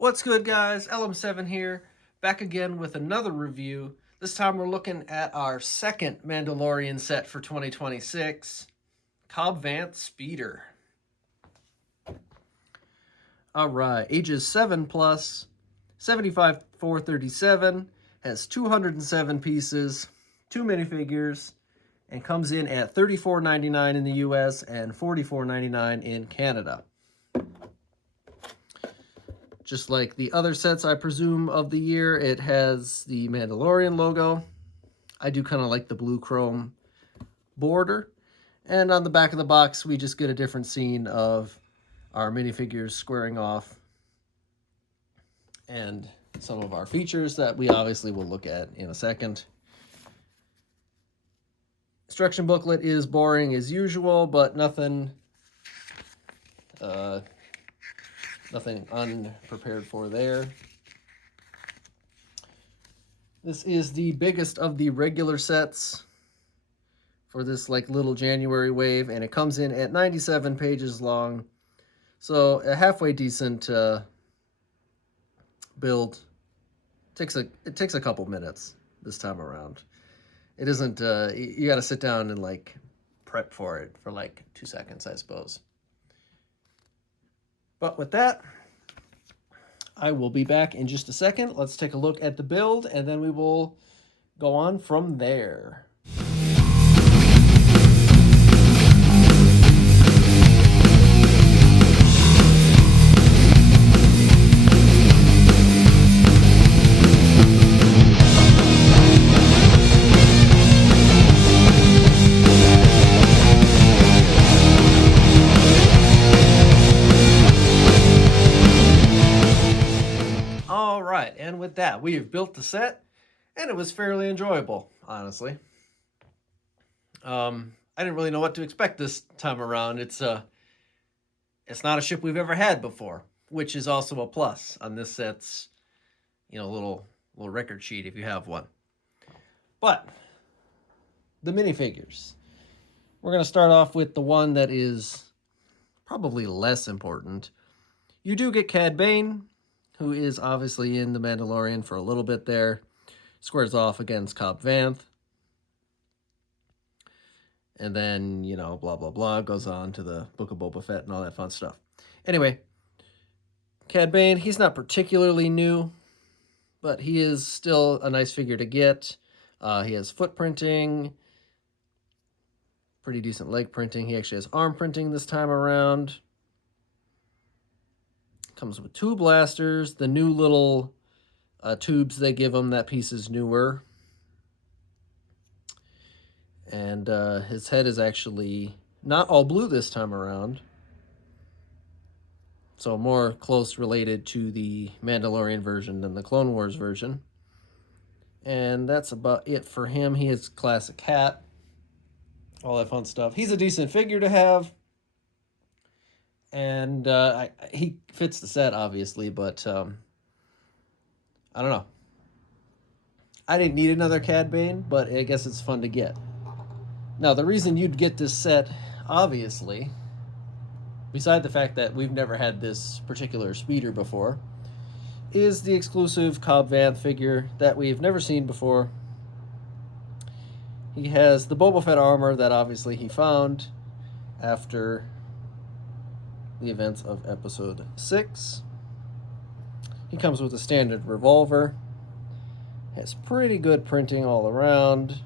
What's good, guys? LM7 here, back again with another review. This time we're looking at our second Mandalorian set for 2026, Cobb Vanth Speeder. Alright, ages 7 plus, 75 437, has 207 pieces, 2 minifigures, and comes in at $34.99 in the US and $44.99 in Canada. Just like the other sets, I presume, of the year, it has the Mandalorian logo. I do kind of like the blue chrome border. And on the back of the box, we just get a different scene of our minifigures squaring off and some of our features that we obviously will look at in a second. Instruction booklet is boring as usual, but nothing unprepared for there. This is the biggest of the regular sets for this little January wave, and it comes in at 97 pages long. So a halfway decent build. It takes a couple minutes this time around. It isn't you got to sit down and prep for it for 2 seconds, I suppose. But with that, I will be back in just a second. Let's take a look at the build, and then we will go on from there. And with that, we have built the set, and it was fairly enjoyable, honestly. I didn't really know what to expect this time around. It's not a ship we've ever had before, which is also a plus on this set's, little record sheet if you have one. But the minifigures. We're going to start off with the one that is probably less important. You do get Cad Bane, who is obviously in The Mandalorian for a little bit there. Squares off against Cobb Vanth. And then, blah, blah, blah, goes on to the Book of Boba Fett and all that fun stuff. Anyway, Cad Bane, he's not particularly new, but he is still a nice figure to get. He has foot printing, pretty decent leg printing. He actually has arm printing this time around. Comes with 2 blasters, the new little tubes they give him. That piece is newer. And his head is actually not all blue this time around. So more close related to the Mandalorian version than the Clone Wars version. And that's about it for him. He has classic hat. All that fun stuff. He's a decent figure to have. And he fits the set, obviously, but I don't know. I didn't need another Cad Bane, but I guess it's fun to get. Now, the reason you'd get this set, obviously, beside the fact that we've never had this particular speeder before, is the exclusive Cobb Vanth figure that we've never seen before. He has the Boba Fett armor that obviously he found after the events of episode 6. He comes with a standard revolver. Has pretty good printing all around.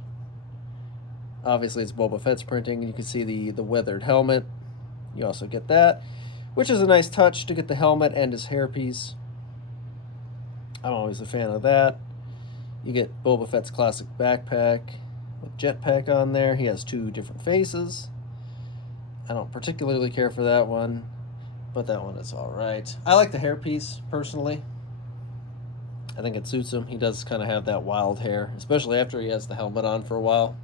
Obviously it's Boba Fett's printing. You can see the weathered helmet. You also get that, which is a nice touch to get the helmet and his hairpiece. I'm always a fan of that. You get Boba Fett's classic backpack with jetpack on there. He has 2 different faces. I don't particularly care for that one, but that one is all right. I like the hairpiece, personally. I think it suits him. He does kind of have that wild hair, especially after he has the helmet on for a while.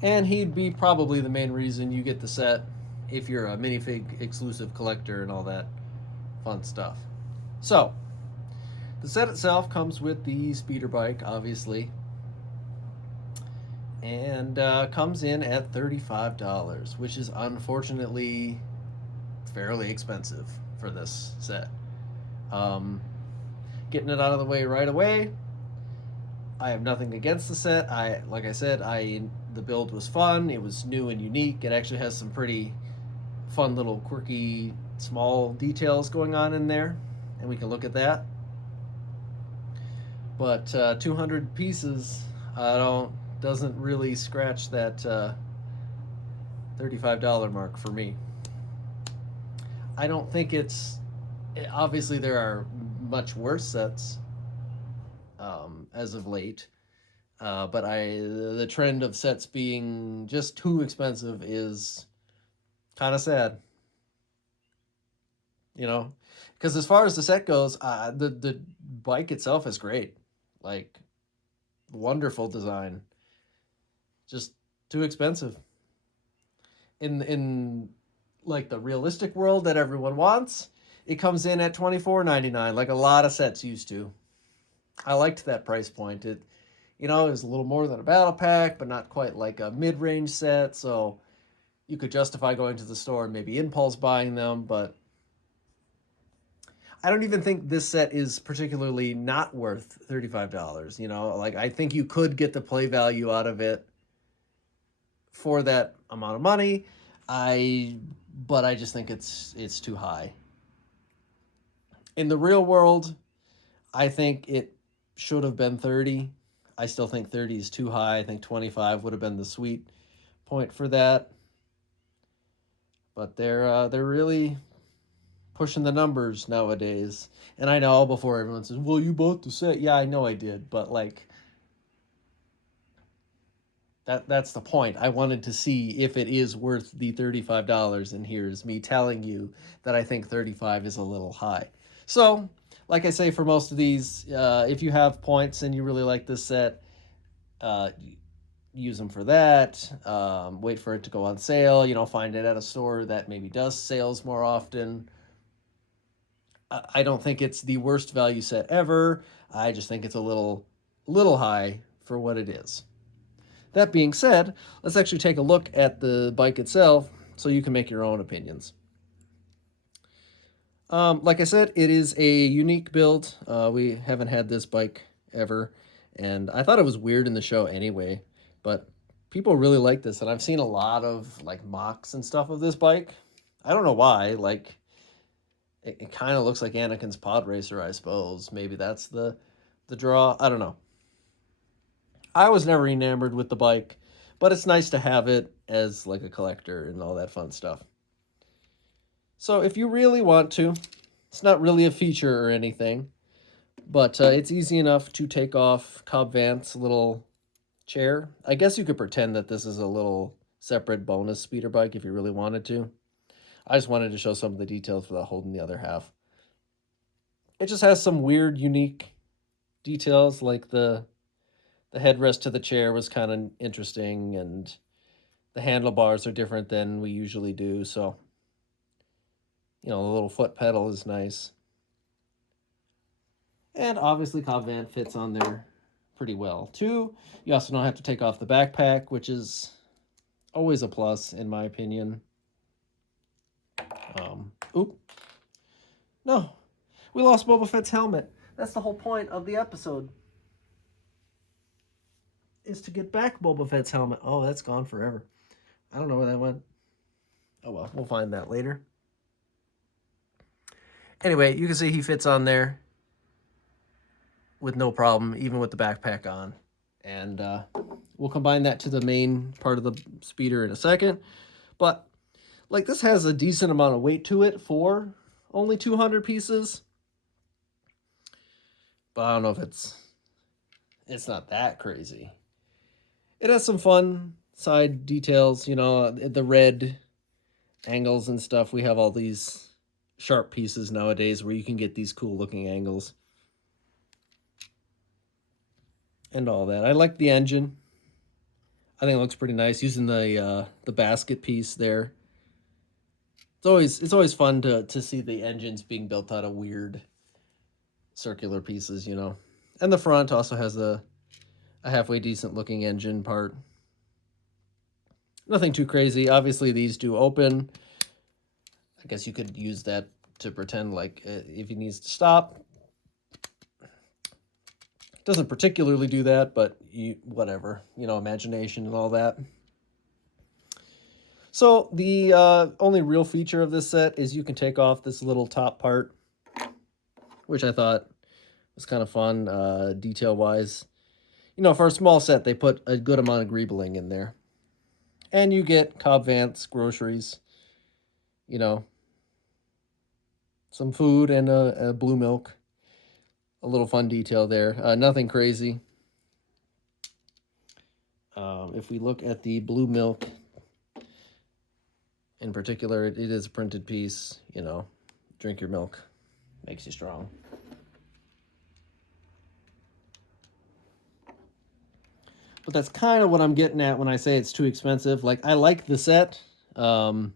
And he'd be probably the main reason you get the set if you're a minifig exclusive collector and all that fun stuff. So, the set itself comes with the speeder bike, obviously, and comes in at $35, which is unfortunately fairly expensive for this set. Getting it out of the way right away. I have nothing against the set. Like I said, the build was fun. It was new and unique. It actually has some pretty fun little quirky small details going on in there, and we can look at that. But 200 pieces, doesn't really scratch that $35 mark for me. I don't think it's obviously there are much worse sets as of late, but the trend of sets being just too expensive is kind of sad. You know, because as far as the set goes, the bike itself is great, like wonderful design, just too expensive. In like the realistic world that everyone wants, it comes in at $24.99, like a lot of sets used to. I liked that price point. It was a little more than a battle pack, but not quite like a mid-range set, so you could justify going to the store and maybe impulse buying them, but I don't even think this set is particularly not worth $35. Like I think you could get the play value out of it for that amount of money. But I just think it's too high. In the real world, I think it should have been 30. I still think 30 is too high. I think 25 would have been the sweet point for that. But they're really pushing the numbers nowadays. And I know before everyone says, "Well, you bought the set." Yeah, I know I did, but like that's the point. I wanted to see if it is worth the $35, and here's me telling you that I think 35 is a little high. So, like I say, for most of these, if you have points and you really like this set, use them for that. Wait for it to go on sale. Find it at a store that maybe does sales more often. I don't think it's the worst value set ever. I just think it's a little high for what it is. That being said, let's actually take a look at the bike itself so you can make your own opinions. Like I said, it is a unique build. We haven't had this bike ever, and I thought it was weird in the show anyway, but people really like this, and I've seen a lot of like mocks and stuff of this bike. I don't know why. Like, it kind of looks like Anakin's pod racer, I suppose. Maybe that's the draw. I don't know. I was never enamored with the bike, but it's nice to have it as like a collector and all that fun stuff. So if you really want to, it's not really a feature or anything, but it's easy enough to take off Cobb Vanth's little chair. I guess you could pretend that this is a little separate bonus speeder bike if you really wanted to. I just wanted to show some of the details without holding the other half. It just has some weird, unique details, like the headrest to the chair was kind of interesting, and the handlebars are different than we usually do, so the little foot pedal is nice. And obviously Cobb Vanth fits on there pretty well too. You also don't have to take off the backpack, which is always a plus in my opinion. Oop. No. We lost Boba Fett's helmet. That's the whole point of the episode. Is to get back Boba Fett's helmet. Oh, that's gone forever. I don't know where that went. Oh well, we'll find that later. Anyway, you can see he fits on there with no problem, even with the backpack on. And we'll combine that to the main part of the speeder in a second. But like, this has a decent amount of weight to it for only 200 pieces. But I don't know if it's not that crazy. It has some fun side details, the red angles and stuff. We have all these sharp pieces nowadays where you can get these cool looking angles and all that. I like the engine. I think it looks pretty nice using the basket piece there. It's always fun to see the engines being built out of weird circular pieces, And the front also has a halfway decent looking engine part. Nothing too crazy. Obviously, these do open. I guess you could use that to pretend like if he needs to stop. Doesn't particularly do that, but whatever, imagination and all that. So the only real feature of this set is you can take off this little top part, which I thought was kind of fun, detail-wise. For a small set, they put a good amount of greebling in there. And you get Cobb Vanth's groceries, some food and a blue milk. A little fun detail there. Nothing crazy. If we look at the blue milk in particular, it is a printed piece. Drink your milk. Makes you strong. But that's kind of what I'm getting at when I say it's too expensive. Like, I like the set. Also,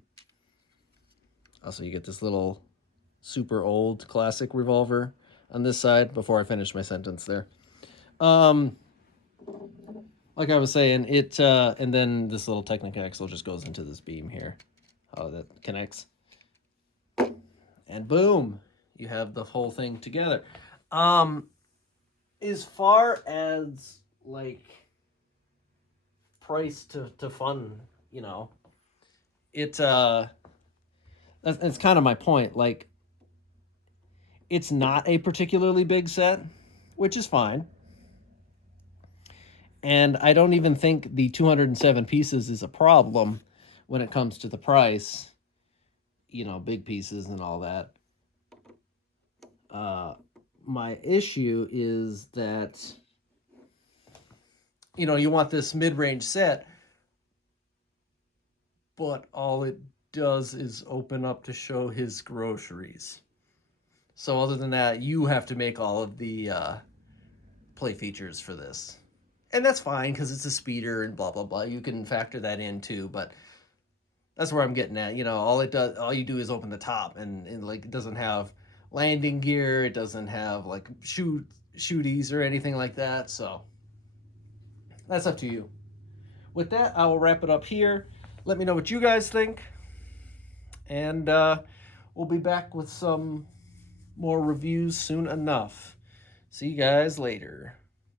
you get this little super old classic revolver on this side before I finish my sentence there. Like I was saying, and then this little Technic axle just goes into this beam here. How that connects. And boom, you have the whole thing together. As far as, like, price to fun, it's kind of my point. Like, it's not a particularly big set, which is fine. And I don't even think the 207 pieces is a problem when it comes to the price, big pieces and all that. My issue is that, you want this mid-range set, but all it does is open up to show his groceries. So other than that, you have to make all of the play features for this. And that's fine because it's a speeder and blah, blah, blah. You can factor that in too, but that's where I'm getting at. All you do is open the top and like, it doesn't have landing gear. It doesn't have like shooties or anything like that. So that's up to you. With that, I will wrap it up here. Let me know what you guys think. And we'll be back with some more reviews soon enough. See you guys later.